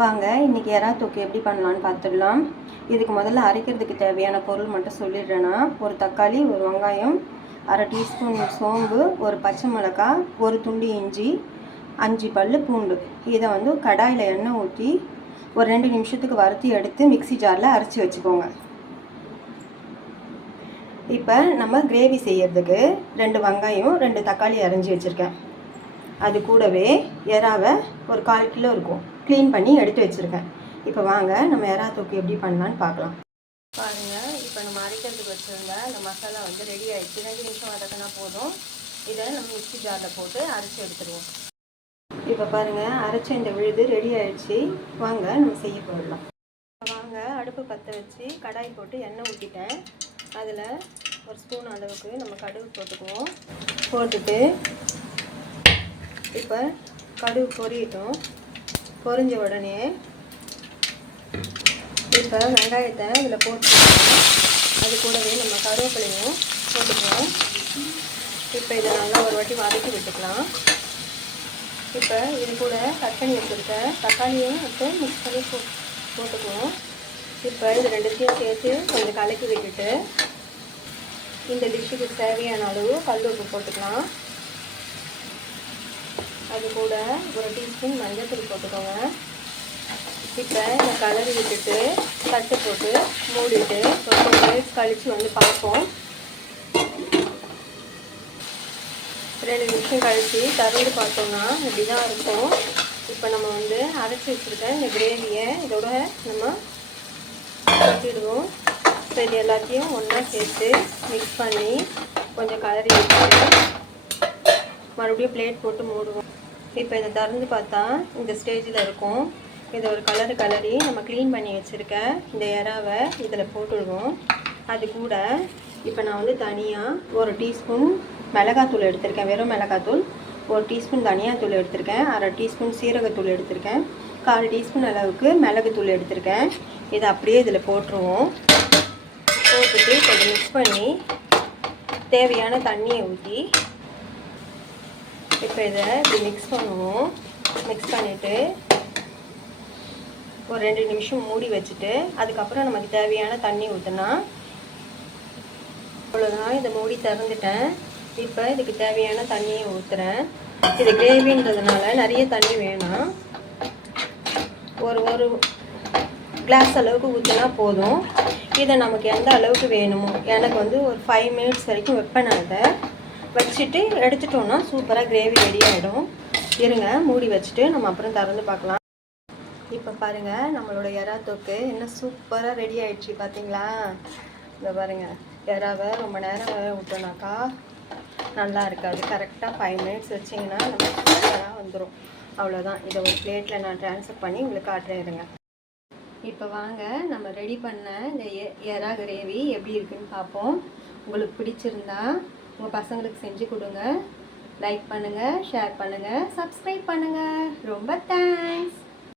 வாங்க இன்றைக்கி எறா தொக்கு எப்படி பண்ணலான்னு பார்த்துடலாம். இதுக்கு முதல்ல அரைக்கிறதுக்கு தேவையான பொருள் மட்டும் சொல்லிடுறேன்னா, ஒரு தக்காளி, ஒரு வெங்காயம், அரை டீஸ்பூன் சோம்பு, ஒரு பச்சை மிளகாய், ஒரு துண்டு இஞ்சி, 5 பல் பூண்டு. இதை வந்து கடாயில் எண்ணெய் ஊற்றி ஒரு 2 நிமிஷத்துக்கு வறுத்தி எடுத்து மிக்சி ஜாரில் அரைச்சி வச்சுக்கோங்க. இப்போ நம்ம கிரேவி செய்கிறதுக்கு 2 வெங்காயம் 2 தக்காளி அரைஞ்சி வச்சுருக்கேன். அது கூடவே எறாவை ஒரு 1/4 கிலோ இருக்கும், க்ளீன் பண்ணி எடுத்து வச்சுருக்கேன். இப்போ வாங்க நம்ம எறா தொக்கு எப்படி பண்ணலான்னு பார்க்கலாம். பாருங்கள், இப்போ நம்ம அரைக்கிறதுக்கு வச்சுருந்த அந்த மசாலா வந்து ரெடி ஆகிடுச்சு. 2 நிமிஷம் வதக்கினா போதும். இதை நம்ம மிக்சி ஜாரில் போட்டு அரைச்சி எடுத்துருவோம். இப்போ பாருங்கள், அரைச்ச இந்த விழுது ரெடி ஆகிடுச்சு. வாங்க நம்ம செய்ய போயிடலாம். வாங்க அடுப்பு பற்ற வச்சு கடாய் போட்டு எண்ணெய் ஊற்றிட்டேன். அதில் ஒரு ஸ்பூன் அளவுக்கு நம்ம கடுகு போட்டுக்குவோம். போட்டுட்டு இப்போ கடுகு பொரியட்டும். பொரிஞ்ச உடனே இப்போ வெங்காயத்தை இதில் போட்டுக்கலாம். அது கூடவே நம்ம கருவேப்பிலையும் போட்டுக்குவோம். இப்போ இதை நல்லா ஒரு வாட்டி வதக்கி விட்டுக்கலாம். இப்போ இது கூட கட் பண்ணி வச்சுருக்க தக்காளியும் எடுத்து மிக்ஸ் பண்ணி போட்டுக்குவோம். இப்போ இது ரெண்டுத்தையும் சேர்த்து கொஞ்சம் கலக்கி விட்டுட்டு இந்த டிஷ்ஷுக்கு தேவையான அளவு கல் உப்பு போட்டுக்கலாம். அது கூட ஒரு டீஸ்பூன் மஞ்சள் போட்டுக்கோங்க. இப்போ இந்த கலரி விட்டுட்டு தட்டு போட்டு மூடிட்டு ஒரு 2 மினிட்ஸ் கழித்து வந்து பார்ப்போம். 2 நிமிஷம் கழித்து திறந்து பார்த்தோம்னா இப்படி தான் இருக்கும். இப்போ நம்ம வந்து அரைச்சி வச்சுருக்க இந்த கிரேவியை இதோட நம்ம ஊற்றிடுவோம். இப்போ இது எல்லாத்தையும் ஒன்றா சேர்த்து மிக்ஸ் பண்ணி கொஞ்சம் கலரி விட்டுட்டு மறுபடியும் பிளேட் போட்டு மூடுவோம். இப்போ இதை திறந்து பார்த்தா இந்த ஸ்டேஜில் இருக்கும். இதை ஒரு கலரி நம்ம க்ளீன் பண்ணி வச்சுருக்க இந்த எறாவை இதில் போட்டுடுவோம். அது கூட இப்போ நான் வந்து தனியாக ஒரு டீஸ்பூன் மிளகாத்தூள் எடுத்திருக்கேன். வெறும் மிளகாத்தூள், ஒரு டீஸ்பூன் தனியாத்தூள் எடுத்திருக்கேன், அரை டீஸ்பூன் சீரகத்தூள் எடுத்திருக்கேன், 1/4 டீஸ்பூன் அளவுக்கு மிளகுத்தூள் எடுத்திருக்கேன். இதை அப்படியே இதில் போட்டுருவோம். போட்டுட்டு கொஞ்சம் மிக்ஸ் பண்ணி தேவையான தண்ணியை ஊற்றி இப்போ இதை இப்படி மிக்ஸ் பண்ணுவோம். மிக்ஸ் பண்ணிவிட்டு ஒரு 2 நிமிஷம் மூடி வச்சுட்டு அதுக்கப்புறம் நமக்கு தேவையான தண்ணி ஊற்றினா அவ்வளோதான். இதை மூடி திறந்துட்டேன். இப்போ இதுக்கு தேவையான தண்ணியை ஊற்றுறேன். இது கிரேவின்றதுனால நிறைய தண்ணி வேணாம். ஒரு கிளாஸ் அளவுக்கு ஊற்றினா போதும். இதை நமக்கு எந்த அளவுக்கு வேணுமோ, எனக்கு வந்து ஒரு 5 மினிட்ஸ் வரைக்கும் வைப்பேன். நான் இதை வச்சுட்டு எடுத்துட்டோன்னா சூப்பராக கிரேவி ரெடி ஆகிடும். இருங்க மூடி வச்சுட்டு நம்ம அப்புறம் திறந்து பார்க்கலாம். இப்போ பாருங்கள், நம்மளோட எறா தொக்கு என்ன சூப்பராக ரெடி ஆகிடுச்சு பார்த்தீங்களா? இந்த பாருங்கள், எறாவை ரொம்ப நேரம் விட்டோம்னாக்கா நல்லா இருக்காது. கரெக்டாக 5 மினிட்ஸ் வச்சிங்கன்னா நம்ம சூப்பராக வந்துடும். அவ்வளோதான். இதை ஒரு பிளேட்டில் நான் ட்ரான்ஸ்ஃபர் பண்ணி உங்களுக்கு காட்டுறேன். இருங்க. இப்போ வாங்க நம்ம ரெடி பண்ண இந்த எறா கிரேவி எப்படி இருக்குன்னு பார்ப்போம். உங்களுக்கு பிடிச்சிருந்தா உங்கள் பசங்களுக்கு செஞ்சு கொடுங்க. லைக் பண்ணுங்கள், ஷேர் பண்ணுங்கள், சப்ஸ்கிரைப் பண்ணுங்கள். ரொம்ப தேங்க்ஸ்.